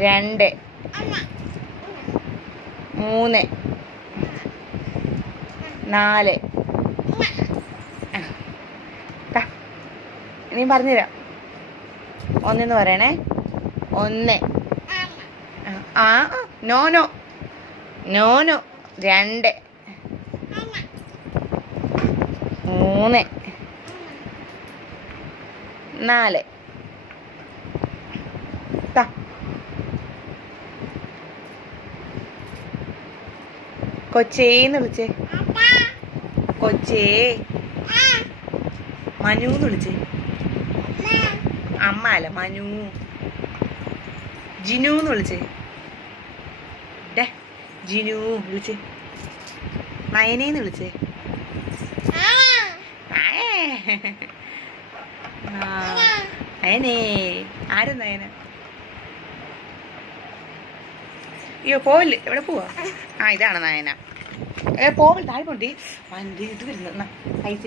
2 3 4 ഇനി പറഞ്ഞുതരാം. 1 പറയണേ. 1 നോ 2 3 4 കൊച്ചേന്ന് വിളിച്ചേ. കൊച്ചേ. മനൂന്ന് വിളിച്ചേ. അമ്മ അല്ല, മനു. ജിനൂന്ന് വിളിച്ചേ. ജിനു വിളിച്ചേ. നയനേന്ന് വിളിച്ചേ. നയനേ. ആരും നയന. അയ്യോ പോവില്ലേ, എവിടെ പോവാ? ഇതാണ് നയന. പോവില്ല, താഴെ പോണ്ടി. ഇത് വരുന്ന പൈസ